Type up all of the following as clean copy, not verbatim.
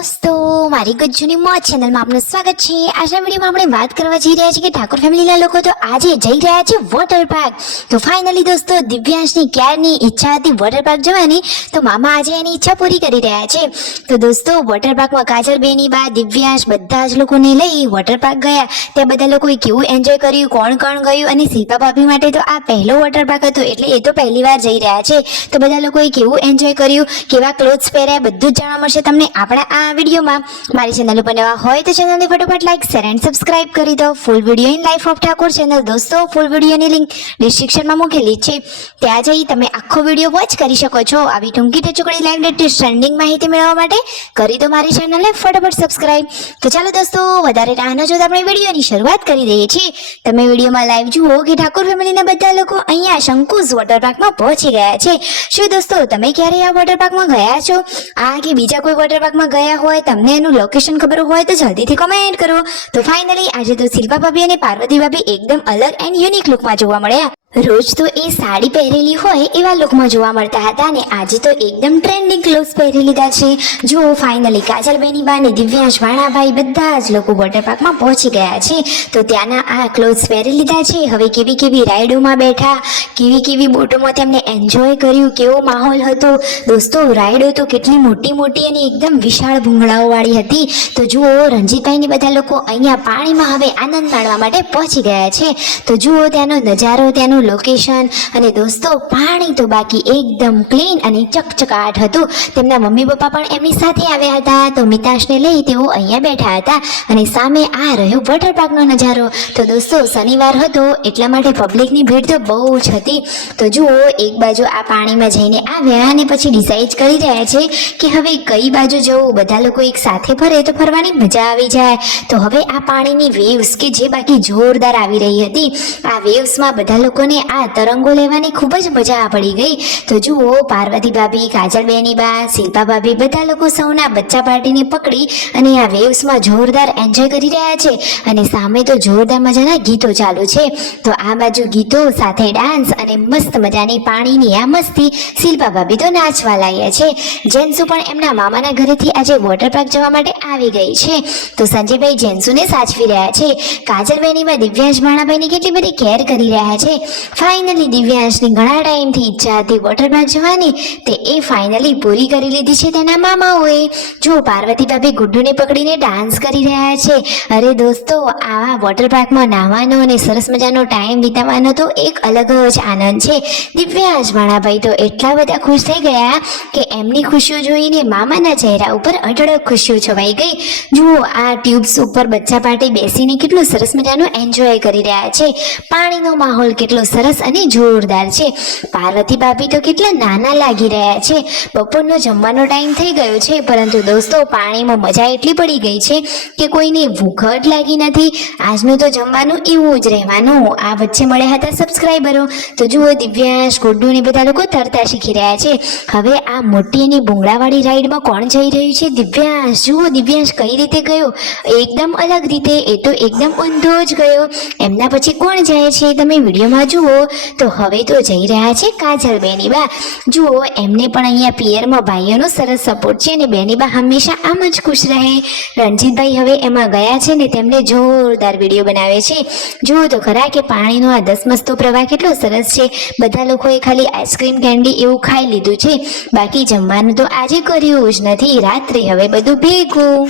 દોસ્તો, મારી ગજ્જુની મોજ ચેનલમાં આપનું સ્વાગત છે। આજના વિડીયોમાં આપણે વાત કરવા જઈ રહ્યા છીએ કે ઠાકોર ફેમિલીના લોકો તો આજે જઈ રહ્યા છે વોટર પાર્ક। તો ફાઇનલી દોસ્તો, દિવ્યાંશની ક્યારની ઈચ્છા હતી વોટર પાર્ક જવાની, તો મામા આજે એની ઈચ્છા પૂરી કરી રહ્યા છે। તો દોસ્તો, વોટર પાર્કમાં કાજલ બેની બા, દિવ્યાંશ બધા જ લોકોને લઈ વોટર પાર્ક ગયા। ત્યાં બધા લોકોએ કેવું એન્જોય કર્યું, કોણ કોણ ગયું, અને શિલ્પા ભાભી માટે તો આ પહેલો વોટર પાર્ક હતો, એટલે એ તો પહેલી વાર જઈ રહ્યા છે। તો બધા લોકોએ કેવું એન્જોય કર્યું, કેવા ક્લોથ્સ પહેર્યા, બધું જ જાણવા મળશે તમને આપણા આ વિડીયોમાં। મારી ચેનલ ઉપર નવા હોય તો ચેનલને ફટાફટ લાઈક, શેર એન્ડ સબસ્ક્રાઇબ કરી દો। Full video in life of Thakor channel દોસ્તો, ફૂલ વિડીયોની લિંક ડિસ્ક્રિપ્શનમાં મૂકેલી છે, ત્યાં જઈ તમે આખો વિડીયો વોચ કરી શકો છો। આવી ટૂંકી ટચુકડી લાઈવ લેટેસ્ટ ટ્રેન્ડિંગ માહિતી મેળવવા માટે કરી દો મારી ચેનલને ફટાફટ સબસ્ક્રાઇબ। તો ચાલો દોસ્તો, વધારે રાહ ન જોતા આપણે વિડીયોની શરૂઆત કરી દઈએ છીએ। તમે વિડીયોમાં લાઈવ જુઓ કે ઠાકોર ફેમિલીના બધા લોકો અહીંયા શંકુસ વોટર પાર્કમાં પહોંચી ગયા છે। શું દોસ્તો, તમે ક્યારે આ વોટર પાર્કમાં ગયા છો? આ કે બીજા કોઈ વોટર પાર્કમાં ગયા હોય, તમને એનું લોકેશન ખબર હોય તો જલ્દીથી કમેન્ટ કરો। તો ફાઇનલી આજે તો શિલ્પા ભાભી અને પાર્વતી ભાભી એકદમ અલગ એન્ડ યુનિક લુકમાં જોવા મળ્યા। રોજ તો એ સાડી પહેરેલી હોય એવા લુકમાં જોવા મળતા હતા, અને આજે તો એકદમ ટ્રેન્ડિંગ ક્લોથ્સ પહેરી લીધા છે। જો ફાઇનલી કાજલ બેની બા અને દિવ્યાંશ વાણાભાઈ બધા જ લોકો વોટર પાર્કમાં પહોંચી ગયા છે। તો ત્યાંના આ ક્લોથ્સ પહેરી લીધા છે। હવે કેવી કેવી રાઇડોમાં બેઠા, કેવી કેવી બોટોમાં તેમને એન્જોય કર્યું, કેવો માહોલ હતો દોસ્તો। રાઇડો તો કેટલી મોટી મોટી અને એકદમ વિશાળ ભૂંગળાઓ વાળી હતી। તો જુઓ, રણજીતભાઈ ને બધા લોકો અહીંયા પાણીમાં હવે આનંદ માણવા માટે પહોંચી ગયા છે। તો જુઓ ત્યાંનો નજારો, ત્યાંનું લોકેશન, અને દોસ્તો પાણી તો બાકી એકદમ ક્લીન અને ચકચકાટ હતું। તેમના મમ્મી પપ્પા પણ એમની સાથે આવ્યા હતા। તો મિતાશને લઈ તેઓ અહીંયા બેઠા હતા, અને સામે આ રહ્યો વોટર પાર્કનો નજારો। તો દોસ્તો, શનિવાર હતો એટલા માટે પબ્લિકની ભીડ તો બહુ જ હતી। તો જુઓ, એક બાજુ આ પાણીમાં જઈને આવ્યા અને પછી ડિસાઈડ કરી રહ્યા છે કે હવે કઈ બાજુ જવું। બધા લોકો એક સાથે ફરે તો ફરવાની મજા આવી જાય। તો હવે આ પાણીની વેવ્સ કે જે બાકી જોરદાર આવી રહી હતી, આ વેવ્સમાં બધા લોકોને આ તરંગો લેવાની ખૂબ જ મજા પડી ગઈ। તો જુઓ, પાર્વતી ભાભી, કાજલ બેની બા, શિલ્પા ભાભી બધા લોકો સૌના બચ્ચા પાર્ટીને પકડી અને આ વેવ્સમાં જોરદાર એન્જોય કરી રહ્યા છે। અને સામે તો જોરદાર મજાના ગીતો ચાલુ છે। તો આ બાજુ ગીતો સાથે ડાન્સ અને મસ્ત મજાની પાણીની આ મસ્તી, શિલ્પા ભાભી તો નાચવા લાગ્યા છે। જેન્સુ પણ એમના મામાના ઘરેથી આજે વોટર પાર્ક જવા માટે આવી ગઈ છે। તો સંજયભાઈ જેન્સુને સાચવી રહ્યા છે। કાજલ બેની બા દિવ્યાંશ ભાણાભાઈની કેટલી બધી કેર કરી રહ્યા છે। ફાઇનલી દિવ્યાંશની ઘણા ટાઈમથી ઈચ્છા હતી વોટર પાર્ક જવાની, તે એ ફાઇનલી પૂરી કરી લીધી છે તેના મામાઓએ। જો પાર્વતી ભાભી ગુડ્ડુને પકડીને ડાન્સ કરી રહ્યા છે। અરે દોસ્તો, આવા વોટર પાર્કમાં નાહવાનો અને સરસ મજાનો ટાઈમ વિતાવવાનો તો એક અલગ જ આનંદ છે। દિવ્યાંશ ભાણાભાઈ તો એટલા બધા ખુશ થઈ ગયા કે એમની ખુશીઓ જોઈને મામાના ચહેરા ઉપર અઢળક ખુશીઓ છવાઈ ગઈ। જુઓ, આ ટ્યુબ્સ ઉપર બચ્ચા પાર્ટી બેસીને કેટલું સરસ મજાનું એન્જોય કરી રહ્યા છે। પાણીનો માહોલ કેટલો સરસ અને જોરદાર છે। પાર્વતી ભાભી તો કેટલા નાના લાગી રહ્યા છે। બપોરનો જમવાનો ટાઈમ થઈ ગયો છે, પરંતુ દોસ્તો પાણીમાં મજા એટલી પડી ગઈ છે કે કોઈને ભૂખ જ લાગી નથી। આજનું તો જમવાનું એવું જ રહેવાનું। આ વચ્ચે મળ્યા હતા સબસ્ક્રાઈબરો। તો જુઓ, દિવ્યાંશ, ગુડ્ડુ ને બધા લોકો તરતા શીખી રહ્યા છે। હવે આ મોટી અને ભૂંગળાવાળી રાઈડમાં કોણ જઈ રહ્યું છે? દિવ્યાંશ। જુઓ, દિવ્યાંશ કઈ રીતે ગયો, એકદમ અલગ રીતે, એ તો એકદમ ઊંધો જ ગયો। એમના પછી કોણ જાય છે તમે વિડીયોમાં જુઓ। તો હવે તો જઈ રહ્યા છે કાજલ બેની બા। જુઓ, એમને પણ અહીંયા પિયરમાં ભાઈઓનો સરસ સપોર્ટ છે, અને બેની બા હંમેશા આમ જ ખુશ રહે। રણજીતભાઈ હવે એમાં ગયા છે ને તેમને જોરદાર વિડીયો બનાવે છે। જુઓ તો ખરા કે પાણીનો આ ધસમસતો પ્રવાહ કેટલો સરસ છે। બધા લોકોએ ખાલી આઈસ્ક્રીમ, કેન્ડી એવું ખાઈ લીધું છે, બાકી જમવાનું તો આજે કર્યું જ નથી। રાત્રે હવે બધું ભેગું।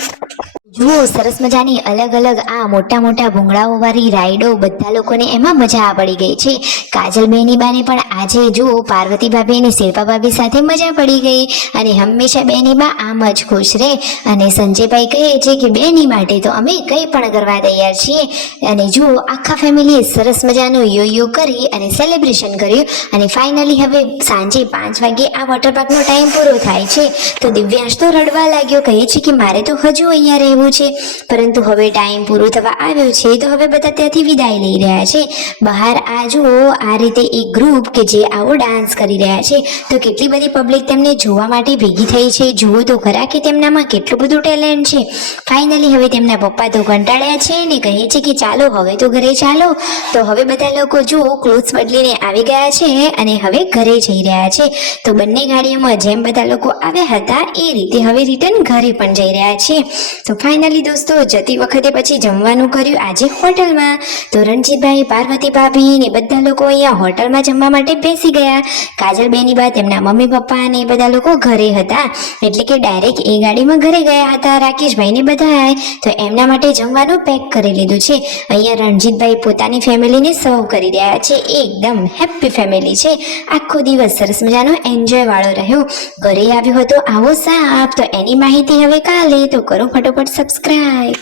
જુઓ, સરસ મજાની અલગ અલગ આ મોટા મોટા ભૂંગળાઓ વાળી રાઈડો, બધા લોકોને એમાં મજા પડી ગઈ છે। કાજલ બેની બાને પણ આજે જુઓ પાર્વતી ભાભી અને શિલ્પા ભાભી સાથે મજા પડી ગઈ, અને હંમેશા બેની બા આમ જ ખુશ રહે। અને સંજયભાઈ કહે છે કે બેની માટે તો અમે કંઈ પણ કરવા તૈયાર છીએ। અને જુઓ, આખા ફેમિલીએ સરસ મજાનું યોયો કરી અને સેલિબ્રેશન કર્યું, અને ફાઇનલી હવે સાંજે 5 વાગે આ વોટર પાર્કનો ટાઈમ પૂરો થાય છે। તો દિવ્યાંશ તો રડવા લાગ્યો, કહે છે કે મારે તો હજુ અહીંયા રહેવું રહેવું છે, પરંતુ હવે ટાઈમ પૂરો થવા આવ્યો છે તો હવે બધા ત્યાંથી વિદાય લઈ રહ્યા છે. બહાર આ જુઓ, આ રીતે એક ગ્રુપ કે જે આવો ડાન્સ કરી રહ્યા છે તો કેટલી બધી પબ્લિક તેમને જોવા માટે ભેગી થઈ છે. જુઓ તો ખરા કે તેમનામાં કેટલું બધું ટેલેન્ટ છે. ફાઇનલી હવે તેમના પપ્પા તો કંટાળ્યા છે ને કહે છે કે ચાલો હવે તો ઘરે ચાલો. તો હવે બધા લોકો જુઓ ક્લોથ્સ બદલીને આવી ગયા છે અને હવે ઘરે જઈ રહ્યા છે. તો બંને ગાડીઓમાં જેમ બધા લોકો આવ્યા હતા એ રીતે હવે રિટર્ન ઘરે પણ જઈ રહ્યા છે. તો ફાઇનલી દોસ્તો જતી વખતે પછી જમવાનું કર્યું આજે હોટલમાં. તો રણજીતભાઈ, પાર્વતી ભાભી ને બધા લોકો અહીંયા હોટલમાં જમવા માટે બેસી ગયા. કાજલબેની બા, તેમના મમ્મી પપ્પા ને બધા લોકો ઘરે હતા, એટલે કે ડાયરેક્ટ એ ગાડીમાં ઘરે ગયા હતા. રાકેશભાઈ ને બધા તો એમના માટે જમવાનું પેક કરી લીધું છે. અહીંયા રણજીતભાઈ પોતાની ફેમિલીને સર્વ કરી રહ્યા છે. એકદમ હેપી ફેમિલી છે. આખો દિવસ સરસ મજાનો એન્જોય વાળો રહ્યો. ઘરે આવ્યો હતો આવો સાપ, તો એની માહિતી હવે કાલે. તો કરો ફટોફટ સબસ્ક્રાઇબ.